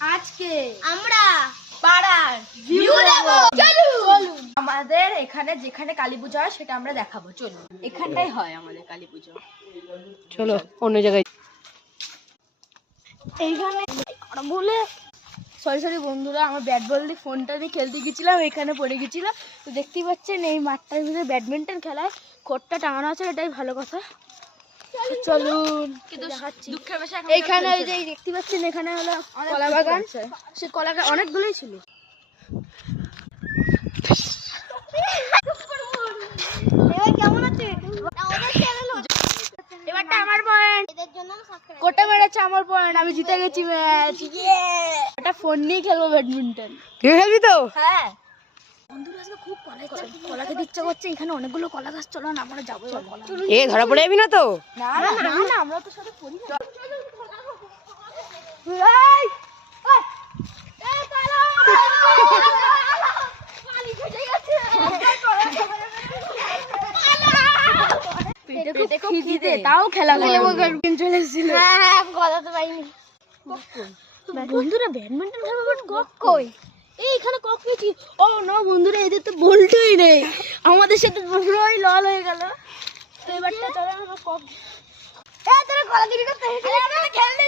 আজকে আমরা পাড়ার ভিউ দেব। চলুন আমাদের এখানে যেখানে কালী পূজা হয় সেটা আমরা দেখাবো। চলুন, এখানটাই হয় আমাদের কালী পুজো। চলো অন্য জায়গায়। এইখানে বলে সরি বন্ধুরা, আমার ব্যাট বল দিয়ে ফোনটা দিয়ে খেলতে গেছিলাম, এখানে পড়ে গেছিলাম। তো দেখতেই পাচ্ছেন এই মাঠটার ভিতরে ব্যাডমিন্টন খেলায় কোর্টটা টাঙানো আছে, এটাই ভালো কথা। চলুন দেখাচ্ছি। এইখানে এই যে দেখতে পাচ্ছেন এখানে হলো কলা বাগান, সে কলা বাগান অনেকগুলোই ছিল। কেমন আছে? এবারটা আমার পয়েন্ট, কোটা মেরেছে আমার পয়েন্ট, আমি জিতে গেছি ম্যাচ। এটা ফোন নিয়ে খেলবো ব্যাডমিন্টন। তুই খেলবি তো? হ্যাঁ বন্ধুরা, আজকে খুব কলা খেতে ইচ্ছা করছে। এখানে অনেকগুলো কলা গাছ, চলো না আমরা যাবো। এ ধরা পড়ে যাবি না তো? না না না, আমরা তো সাথে পড়ি না। তাও খেলা চলে এসেছিল। বন্ধুরা ব্যাডমিন্টন খেলবো, বাট কক কই? এইখানে কক পেয়েছি। ও না বন্ধুরা, এদের তো বলটোই নেই, আমাদের সাথে পুরোই লল হয়ে গেল। তো এবারটা চলো আমরা কক। তোরা কলা চুরি করতে খেলতে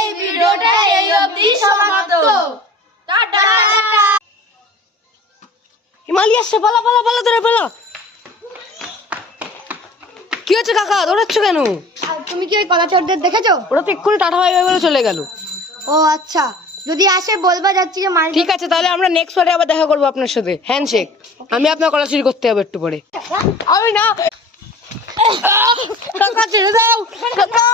এই ভিডিওটা এই অবধি সমাপ্ত। টাটা। হিমালি আসছে, পালা পালা পালা, ধরে পালা। কি হচ্ছে কাকা, দৌড়াচ্ছ কেন? তুমি কি ওই কলা চোরদের দেখেছো? ওরা তো এক্ষুনি টাটা বাই বাই বলে চলে গেল। ও আচ্ছা, যদি আসে বলবা যাচ্ছি যে মারি। ঠিক আছে, তাহলে আমরা নেক্সট বারে আবার দেখা করবো আপনার সাথে। হ্যান্ডশেক। আমি আপনার কলা চুরি করতে হবে একটু পরে। আমি না, কাকা ছেড়ে দাও কাকা।